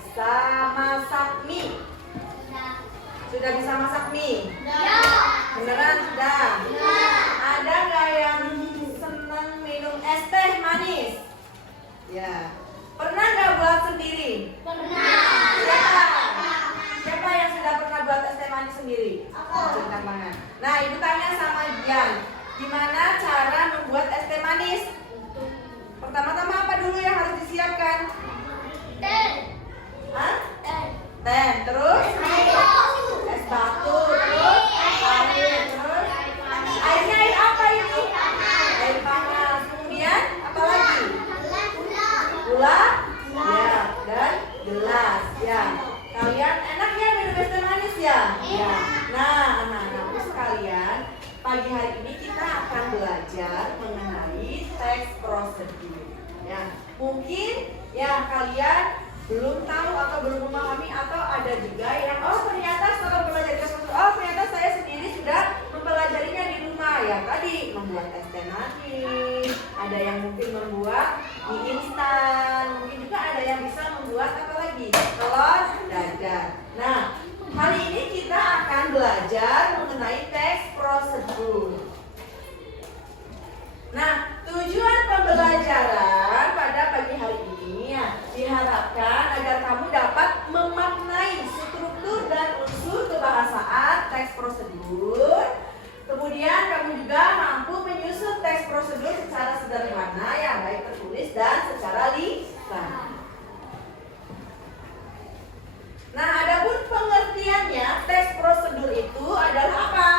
bisa masak mie? Sudah bisa masak mie? Beneran sudah? Ada nggak yang senang minum es teh manis? Ya. Pernah nggak buat sendiri? Siapa yang sudah pernah buat es teh manis sendiri? Angkat tangan. Nah, ibu tanya sama Dian, gimana cara membuat es teh manis? Pertama-tama apa dulu yang harus disiapkan? Teh, terus? Es batu, terus? Air, terus? Airnya air apa ini? Air panas. Kemudian apa lagi? Gula? Ya, dan gelas. Ya. Kalian enak ya minum es teh manis ya? Ya. Nah, anak-anakku sekalian, pagi hari ini kita akan belajar mengenai teks prosedur. Ya, mungkin ya kalian belum tahu atau belum memahami, atau ada juga yang ternyata setelah belajar teks prosedur, ternyata saya sendiri sudah mempelajarinya di rumah. Ya, tadi membuat es teh manis, ada yang mungkin membuat mie instan, mungkin juga ada yang bisa membuat apa lagi? Telur dadar. Nah, hari ini kita akan belajar mengenai teks prosedur. Nah, tujuan pembelajaran pada pagi hari ini ya, diharapkan agar kamu dapat memaknai struktur dan unsur kebahasaan teks prosedur. Kemudian kamu juga mampu menyusun teks prosedur secara sederhana ya, baik tertulis dan secara lisan. Nah, adapun pengertiannya, teks prosedur itu adalah apa?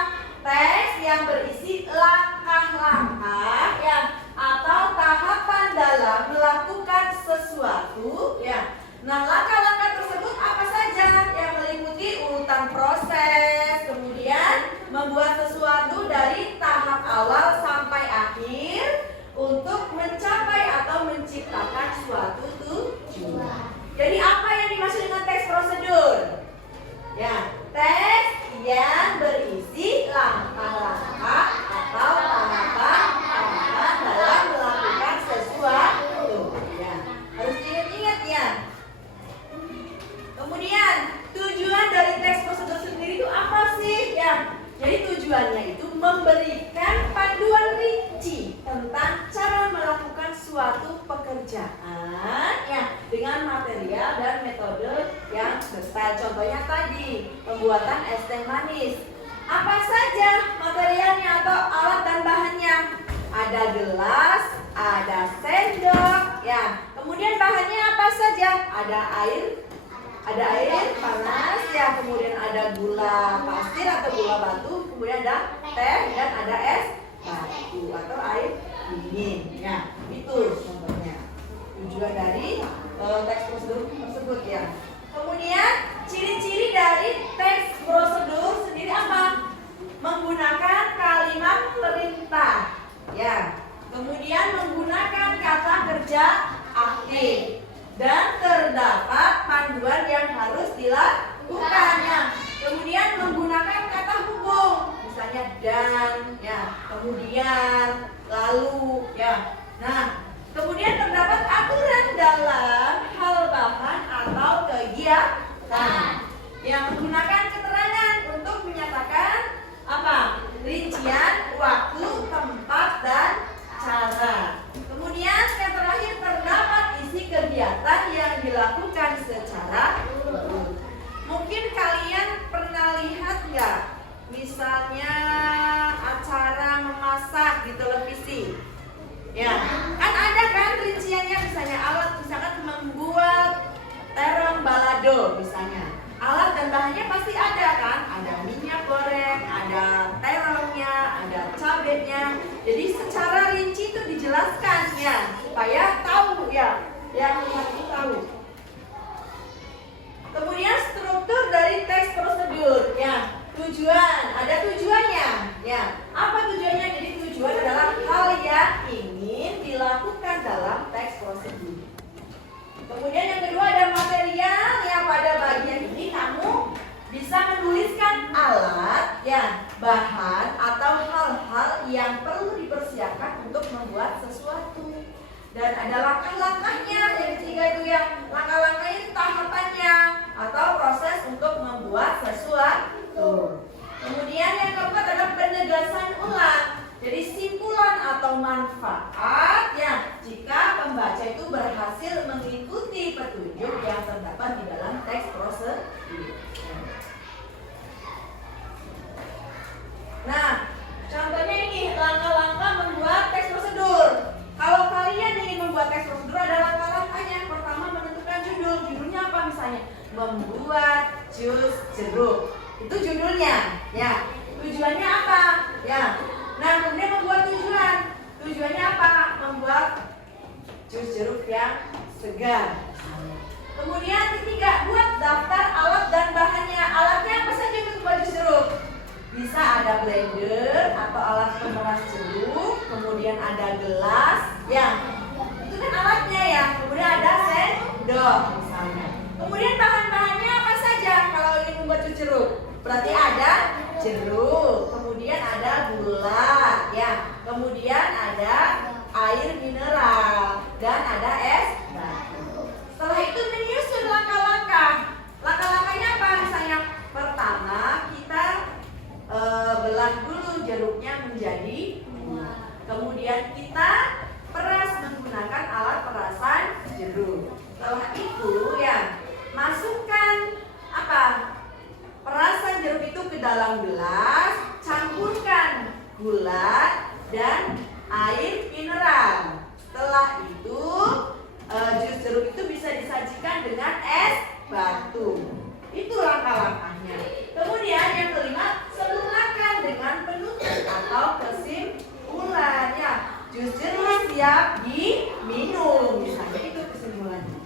Teks yang berisi langkah-langkah ya, atau tahapan dalam melakukan sesuatu ya. Nah, langkah-langkah tersebut apa saja? Yang meliputi urutan proses, kemudian membuat sesuatu dari tahap awal sampai akhir untuk mencapai atau menciptakan suatu tujuan. Jadi apa yang dimaksud dengan teks prosedur? Ya, teks yang berisi langkah-langkah atau tahapan dalam melakukan sesuatu. Ya, harus diingat-ingat ya. Kemudian tujuan dari teks prosedur sendiri itu apa sih? Ya, jadi tujuannya itu memberikan panduan rinci tentang cara melakukan suatu pekerjaan ya, dengan material dan metode yang detail. Contohnya tadi pembuatan es teh manis. Apa saja materialnya atau alat dan bahannya? Ada gelas, ada sendok ya. Kemudian bahannya apa saja? Ada air panas ya, kemudian ada gula pasir atau gula batu, kemudian ada teh dan ada es batu atau air dingin ya. Itu contohnya tujuan dari teks prosedur tersebut ya. Kemudian ciri-ciri dari teks prosedur sendiri apa? Menggunakan kalimat perintah ya. Kemudian menggunakan kata kerja aktif. Dan terdapat panduan yang harus dilakukannya. Kemudian menggunakan kata hubung, misalnya dan, ya, kemudian, lalu, ya. Nah, kemudian terdapat aturan dalam hal bahan atau kegiatan yang menggunakan keterangan untuk menyatakan apa? Rincian, waktu, tempat, dan cara. Kemudian yang terakhir terdapat isi kegiatan yang dilakukan secara utuh. Mungkin kalian pernah lihat nggak, misalnya acara memasak di televisi, ya kan ada kan rinciannya, misalnya alat, misalkan membuat terong balado misalnya, alat dan bahannya pasti ada kan, ada minyak goreng, ada terongnya, ada cabenya. Jadi secara rinci itu dijelaskan ya, supaya tahu ya, yang lihat itu tahu. Kemudian struktur dari teks prosedur ya, tujuan, ada tujuannya ya. Apa tujuannya? Jadi tujuan adalah hal yang ingin dilakukan dalam teks prosedur. Kemudian yang kedua ada material, yang pada bagian ini kamu bisa menuliskan alat ya, bahan atau hal-hal yang perlu dipersiapkan untuk membuat sesuatu. Dan ada langkah-langkahnya, yang ketiga itu misalnya membuat jus jeruk. Itu judulnya, ya. Tujuannya apa? Ya. Nah, kemudian membuat tujuan. Tujuannya apa? Membuat jus jeruk yang segar. Kemudian ketiga, buat daftar alat dan bahannya. Alatnya apa saja untuk membuat jus jeruk? Bisa ada blender atau alat pemeras jeruk, kemudian ada gelas, ya. Itu kan alatnya ya. Kemudian ada sendok misalnya. Kemudian bahan-bahannya apa saja kalau ingin membuat jus jeruk? Berarti ada jeruk, kemudian ada gula, ya. Kemudian ada air mineral dan ada es batu. Setelah itu menyusun langkah-langkah. Langkah-langkahnya apa? Misalnya pertama kita belah dulu jeruknya menjadi dua. Kemudian kita peras menggunakan alat perasan jeruk. Setelah itu ya masukkan apa? Perasan jeruk itu ke dalam gelas, campurkan gula dan air mineral. Setelah itu jus jeruk itu bisa disajikan dengan es batu. Itu langkah-langkahnya. Kemudian yang kelima, sempurnakan dengan penutup atau kesimpulannya. Jus jeruk siap diminum. Misalnya itu kesimpulannya.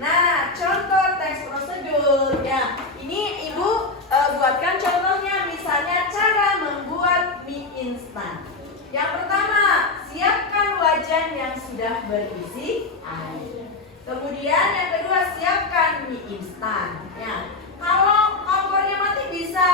Nah, contoh teks prosedur ya. Ini Ibu buatkan contohnya, misalnya cara membuat mie instan. Yang pertama, siapkan wajan yang sudah berisi air. Kemudian yang kedua, siapkan mie instan. Ya. Kalau kompornya mati bisa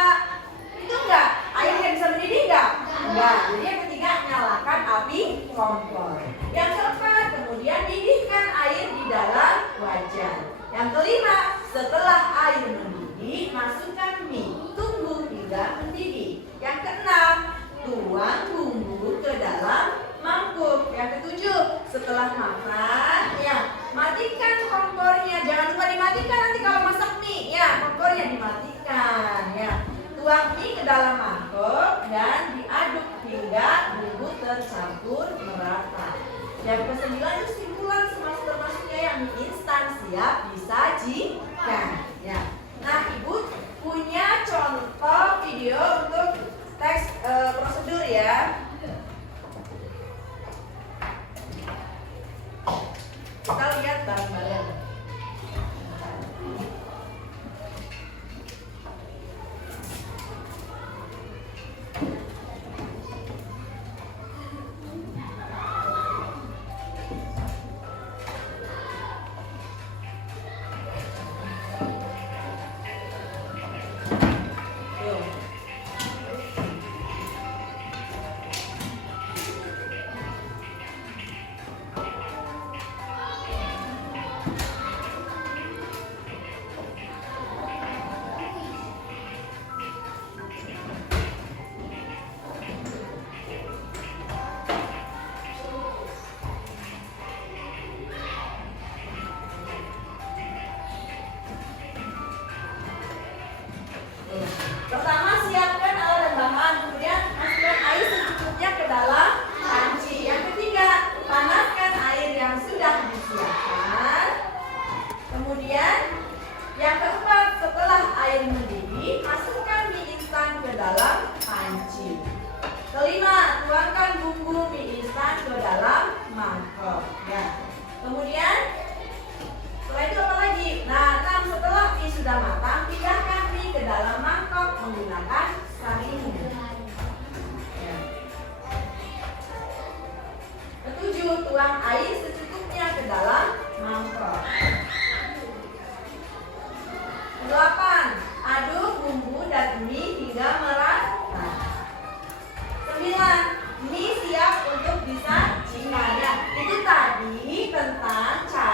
itu enggak? Airnya bisa mendidih enggak? Enggak. Jadi yang ketiga, nyalakan api kompor. Yang keempat, kemudian didihkan air di dalam wajan. Yang kelima, setelah air mendidih, masukkan mie, tunggu hingga mendidih. Yang keenam, tuang bumbu ke dalam mangkuk. Yang ketujuh, setelah makan, ya matikan kompornya. Jangan lupa dimatikan nanti kalau masak mie, ya kompornya dimatikan, ya. Tuang mie ke dalam mangkok dan diaduk hingga bumbu tercampur merata. Yang kesembilan, kesimpulan termasuknya yang mie instan siap disajikan. Ya. Nah, Ibu punya contoh video untuk teks prosedur ya. Kita lihat bareng-bareng. Pertama, siapkan alat dan bahan. Kemudian masukkan air secukupnya ke dalam panci. Yang ketiga, panaskan air yang sudah disiapkan. Kemudian yang keempat, setelah air mendidih, masukkan mie instan ke dalam panci. Kelima, tuangkan bumbu mie instan ke dalam mangkok. Ya. Kemudian setelah itu apa lagi? Nah, setelah mie sudah matang, pindahkan mie ke dalam mangkok menggunakan saring. Ya. Ketujuh, tuang air secukupnya ke dalam mangkok. 8. Aduk bumbu dan mie hingga merata. 9. Mie siap untuk disajikan. Itu tadi tentang cara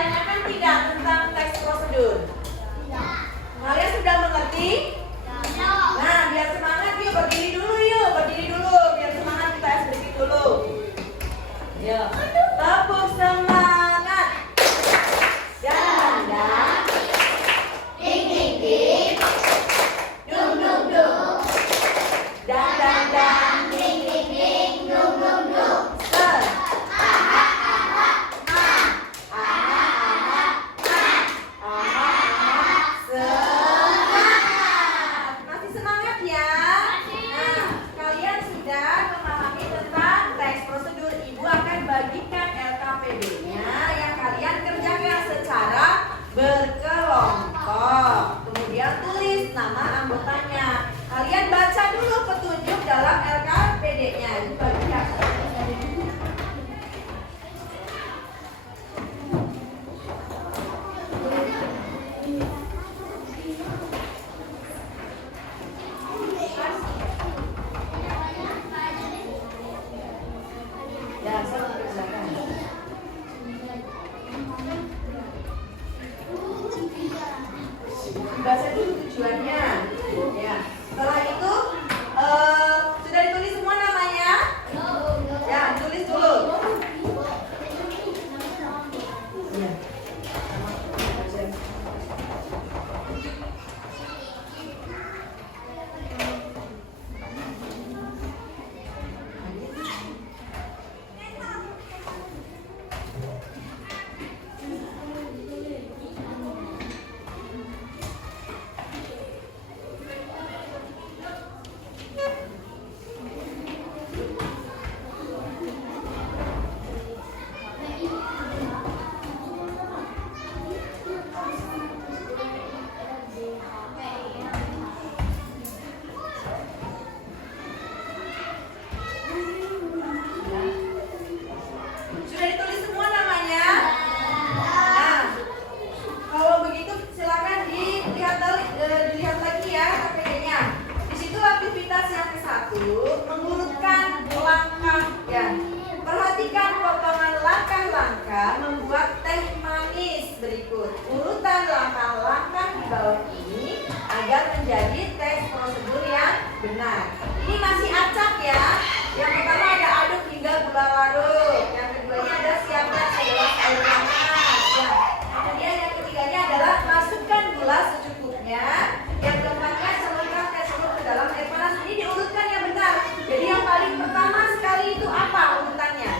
ditanyakan tidak tentang teks prosedur? Kalian sudah mengerti? Nah, biar semangat yuk, berdiri dulu biar semangat kita sedikit dulu. Yuk, tepuk semangat. Dan ding ding ding, dung dung dung, dan ding ding ding, dung dung dung. Masih semangat ya? Nah, kalian sudah memahami tentang teks prosedur. Ibu akan bagikan LKPD-nya yang kalian kerjakan secara berkelompok. Kemudian tulis nama anggotanya. Kalian baca dulu petunjuk dalam LKPD-nya. Ibu bagikan. Ya, saya mau kerjakan. Baca dulu tujuannya. Ya. Setelah itu sudah ditulis semua namanya? Ya, tulis dulu. Ya. Sudah ditulis semua namanya? Nah, kalau begitu silakan dilihat lagi ya KPD-nya. Di situ aktivitas yang ke-1 mengurutkan langkah ya. Perhatikan potongan langkah-langkah membuat teh manis berikut. Urutan langkah-langkah di bawah ini agar menjadi teks prosedur yang benar. Ini masih acak ya. Yang pertama ada aduk hingga gula larut. Yang keduanya ada siapkan segelas air panas. Ya. Kemudian yang ketiganya adalah masukkan gula secukupnya. Yang keempatnya celupkan teh telur ke dalam air panas. Ini diurutkan yang benar. Jadi yang paling pertama sekali itu apa urutannya?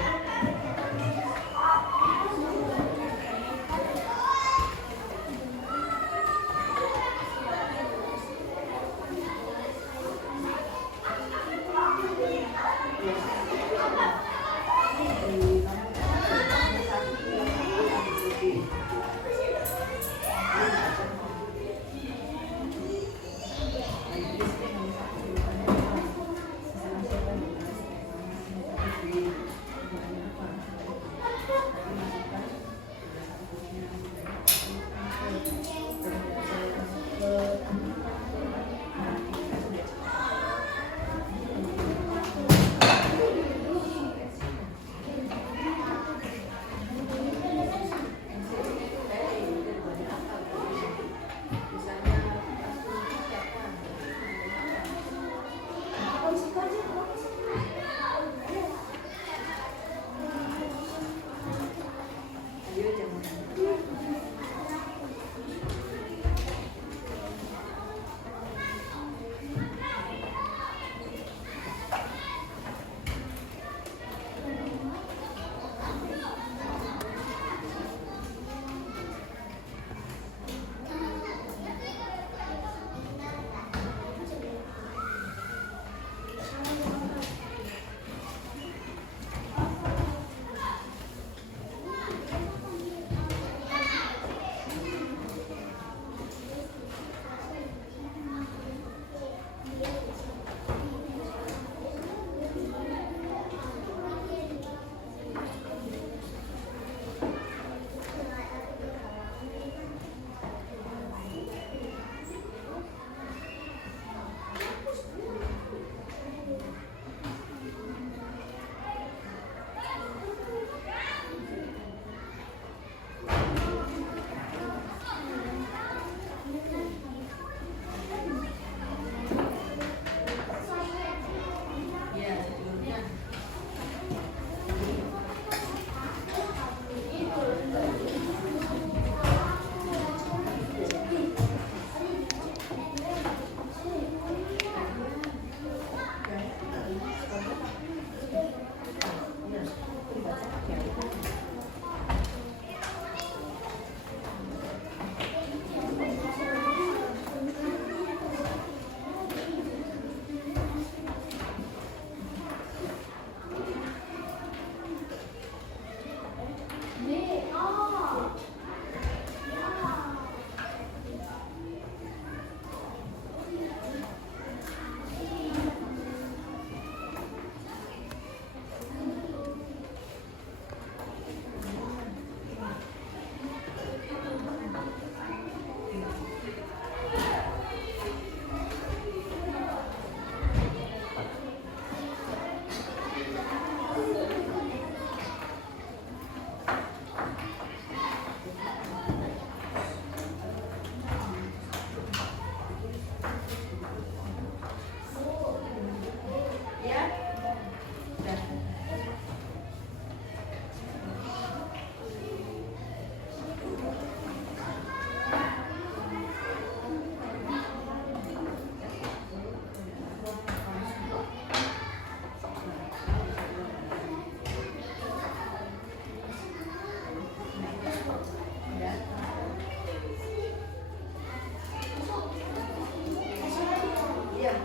Iya.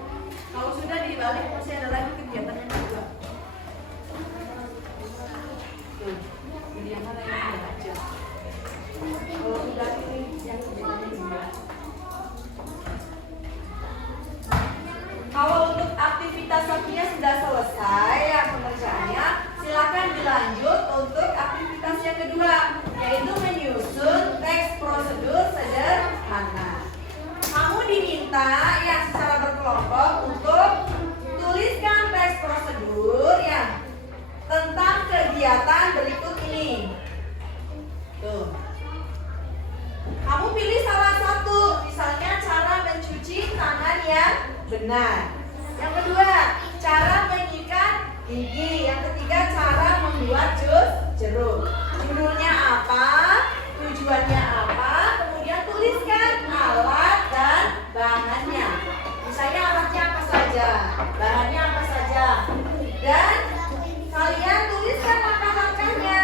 Kalau sudah dibalik masih ada lagi kegiatan yang kedua. Tuh, ini yang mana yang sudah aja. Kalau sudah ini yang kegiatannya juga. Kalau untuk aktivitas Sofia sudah selesai ya pengerjaannya, silakan dilanjut untuk aktivitas yang kedua, yaitu menyusun teks prosedur sederhana. Kamu diminta ya secara berkelompok untuk tuliskan teks prosedur ya tentang kegiatan berikut ini. Tuh. Kamu pilih salah satu, misalnya cara mencuci tangan yang benar. Yang kedua, cara menyikat gigi. Yang ketiga, cara membuat jus jeruk. Judulnya apa? Tujuannya apa? Kemudian tuliskan alat dan bahannya. Misalnya alatnya apa saja, bahannya apa saja, dan kalian tuliskan langkah-langkahnya.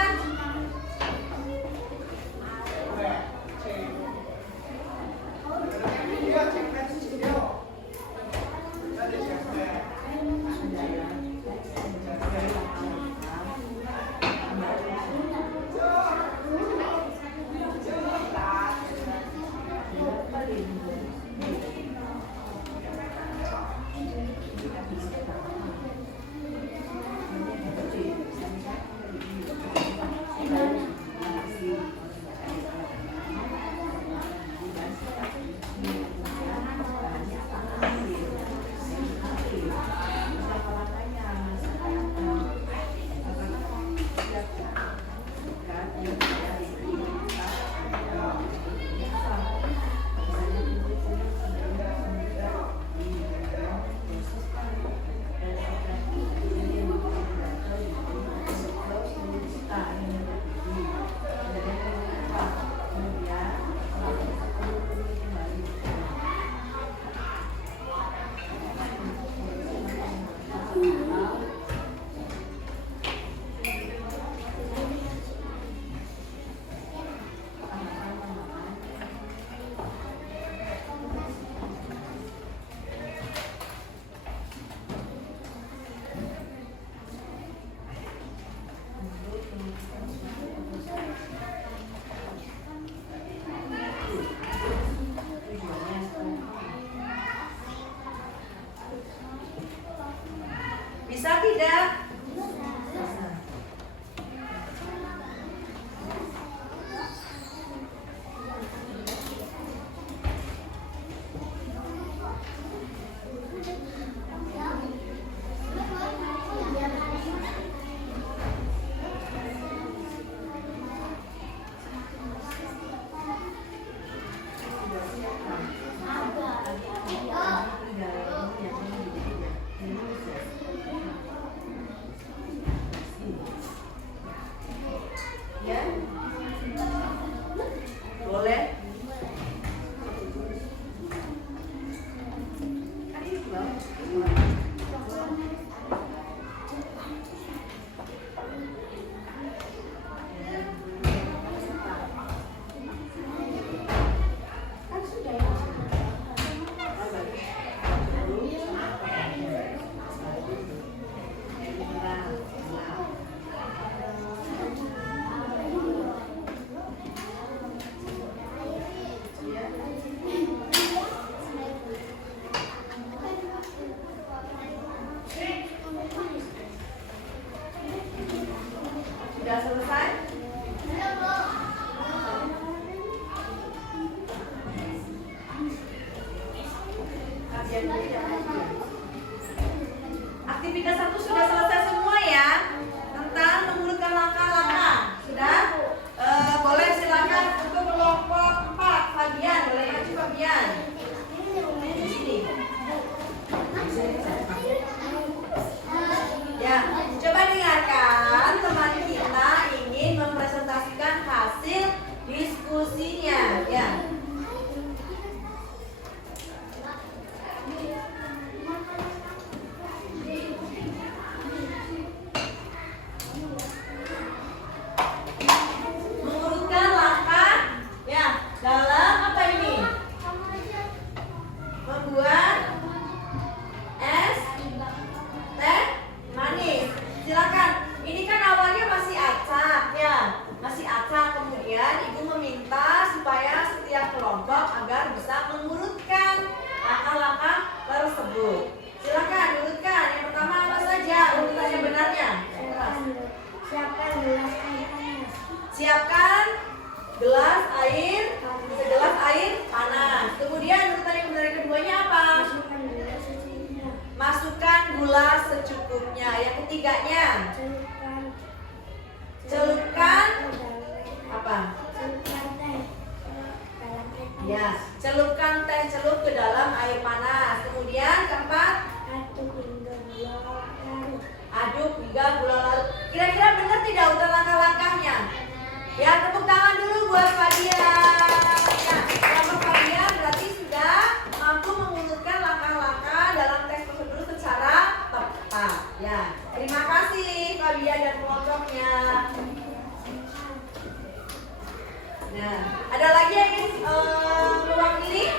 Aktivitas 1 sudah selesai semua ya. Tentang mengurutkan langkah-langkah. Sudah? Boleh silakan untuk kelompok 4. Fabian, boleh maju Fabian. Di sini. Ya, coba dengarkan teman kita ingin mempresentasikan hasil diskusinya. Ya. Mengurutkan langkah ya dalam apa ini? Membuat es teh manis. Silakan. Ini kan awalnya masih acak ya. Masih acak, kemudian ibu meminta supaya setiap kelompok agar bisa mengurutkan langkah-langkah tersebut. Silakan urutkan. Yang pertama apa saja urutan yang benarnya? Siapkan gelas air panas. Siapkan gelas air, segelas air panas. Kemudian urutan yang benar yang keduanya apa? Masukkan gula secukupnya. Masukkan gula secukupnya. Yang ketiganya, celupkan apa? Celupkan teh ke dalam air panas. Ya, celupkan teh celup ke dalam air panas. Kemudian keempat, Aduk hingga gula larut. aduk hingga gula larut. Kira-kira benar tidak urutan langkah-langkahnya? Ya, tepuk tangan dulu buat Fabian. Ya, kelompok Fabian berarti sudah mampu mengurutkan langkah-langkah dalam teks prosedur secara tepat. Ya, terima kasih Fabian dan kelompoknya. Nah, ada lagi yang ingin mewakili?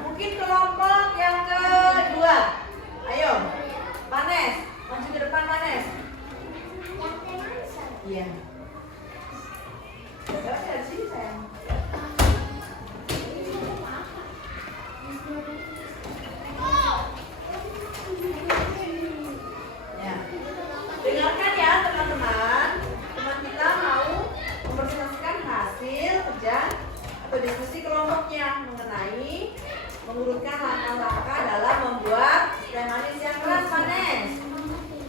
Mungkin kelompok yang kedua. Ayo, Manes, maju ke depan Manes. Iya. Gak usah di sini sayang. Ya. Dengarkan ya teman-teman. Teman kita mau mempresentasikan hasil kerja atau diskusi kelompoknya mengenai mengurutkan langkah-langkah dalam membuat teh manis yang keras. Manes.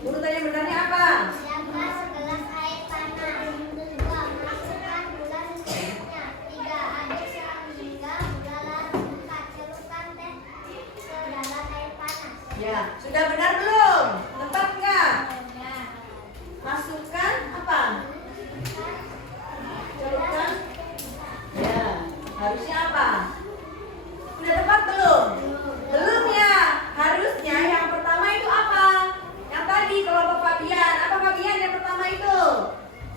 Urutan yang benarnya apa? Siapkan segelas air panas. 2. Masukkan gula secukupnya. 3. Aduk hingga gula larut. 4. Celupkan teh ke dalam air panas. Ya, sudah benar belum? Tepat nggak? Masukkan apa? Celupkan. Ya, harusnya apa? Sudah tepat belum? Belum ya. Harusnya yang pertama itu apa? Yang tadi kelompok Fabian. Apa Fabian yang pertama itu?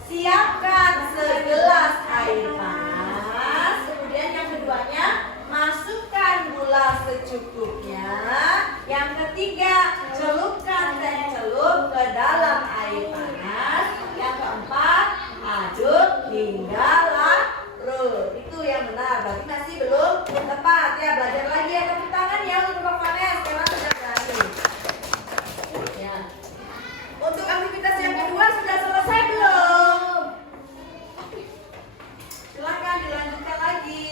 Siapkan segelas air panas. Kemudian yang keduanya, masukkan gula secukupnya. Yang ketiga, celupkan teh celup ke dalam air panas. Yang keempat, aduk hingga larut. Itu yang benar. Berarti masih belum tepat ya. Belajar lagi ya. Tepuk tangan ya untuk Pak Vanes karena sudah berhasil. Ya. Untuk aktivitas yang kedua sudah selesai belum? Silakan dilanjutkan lagi.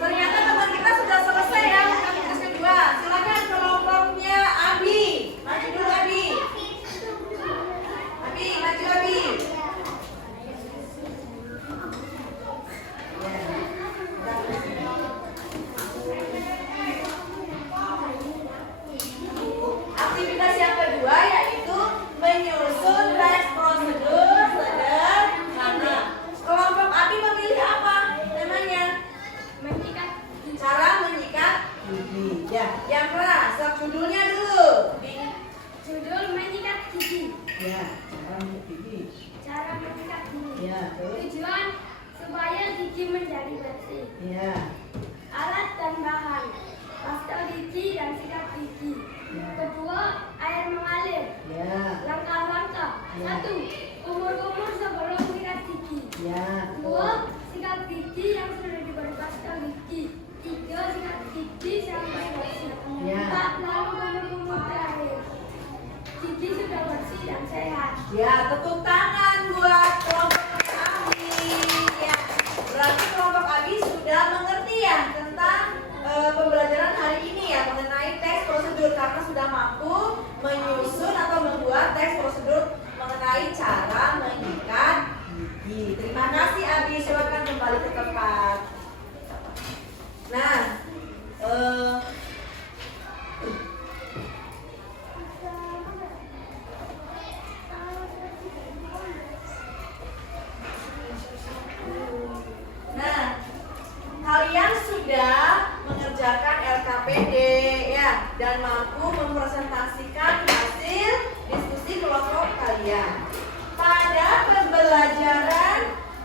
Ternyata teman kita sudah selesai ya aktivitas kedua. Silakan kelompoknya Abi. Maju dulu Abi. Abi, maju Abi. Aktivitas yang kedua yaitu menyusun teks prosedur sederhana. Kelompok Abi memilih apa temanya? Cara menyikat gigi. Ya, yang keras. Judulnya dulu. Judul menyikat gigi. Ya, cara menyikat gigi. Cara menyikat gigi. Ya, terus. Tujuan supaya gigi menjadi bersih. Ya. Alat dan bahan: pasta gigi dan sikat gigi. Ya. Kedua, air mengalir. Ya. Langkah-langkah: Ya. 1. Kumur-kumur sebelum sikat gigi. Ya. 2. Sikat gigi yang sudah diberi pasta gigi. 3. Sikat gigi sampai bersih. Ya. 4. Lalu kumur-kumur terakhir. Gigi sudah bersih dan sehat. Ya, tepuk tangan buat kelompok Abi. Ya, berarti kelompok Abi sudah mengerti ya mampu menyusun atau membuat teks prosedur mengenai cara menyikat gigi. Terima kasih Abi, silakan kembali ke tempat. Nah, kalian sudah mengerjakan LKPD ya dan mampu mempresentasikan hasil diskusi kelompok kalian. Pada pembelajaran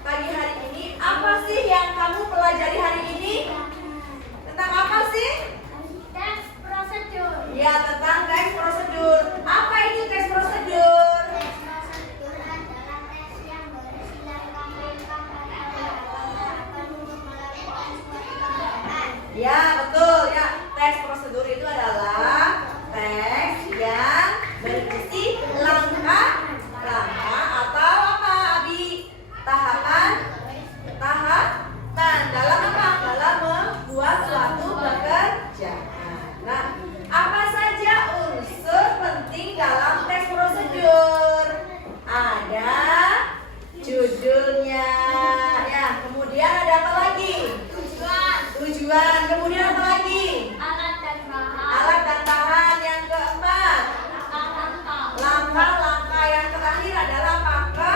pagi hari ini, apa sih yang kamu pelajari hari ini? Tentang apa sih? Teks prosedur. Ya, tentang teks prosedur. Apa itu teks prosedur? Teks prosedur adalah teks yang berisi langkah-langkah atau tahapan untuk melakukan suatu kegiatan. Ya, betul ya. Teks prosedur itu adalah teks yang berisi langkah-langkah atau apa, Abi? Tahapan dalam apa? Dalam membuat suatu pekerjaan. Nah, apa saja unsur penting dalam teks prosedur? Ada judulnya, ya. Kemudian ada apa lagi? Tujuan. Kemudian apa lagi? Alat dan bahan. Alat dan bahan. Yang keempat, Langkah-langkah. langkah-langkah. Yang terakhir adalah apa?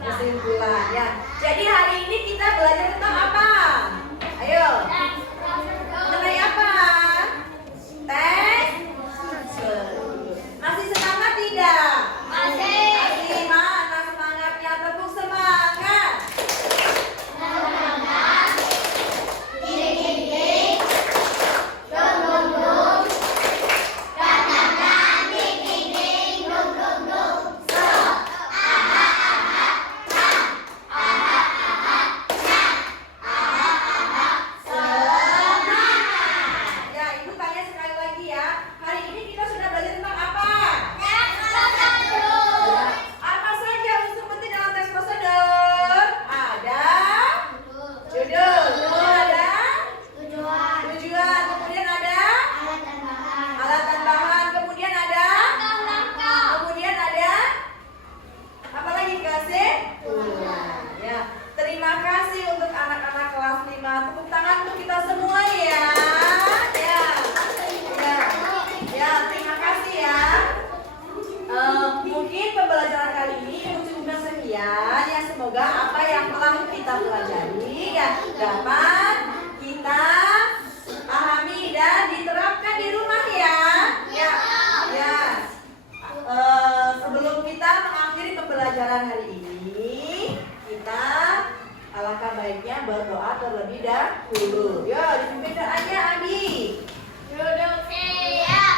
Kesimpulan. Ya. Jadi hari ini kita belajar tentang apa? Ayo. Teks prosedur. Mengenai apa? Teks prosedur. Masih semangat tidak? Masih. Masih. Mana semangatnya? Tepuk semangat. Ya, Ibu tanya sekali lagi ya. Hari ini kita sudah belajar tentang apa? Teks prosedur. Apa saja unsur penting dalam teks prosedur? Ada judul, kemudian ada Tujuan. tujuan, kemudian ada Alat dan bahan. alat dan bahan, kemudian ada Langkah-langkah. kemudian ada apa lagi? Kesimpulan. Ya, terima kasih untuk anak-anak kelas 5. Tepuk tangan untuk kita semua ya. Ya. Ya. Ya, terima kasih ya. Mungkin pembelajaran kali ini cukupnya sekian ya, semoga apa yang telah kita pelajari ya dapat kita pahami dan diterapkan di rumah ya. Ya. Ya. Sebelum kita mengakhiri pembelajaran hari ini, kita alangkah baiknya berdoa terlebih dahulu. Yo, dipimpin doanya Abi. Duduk siap.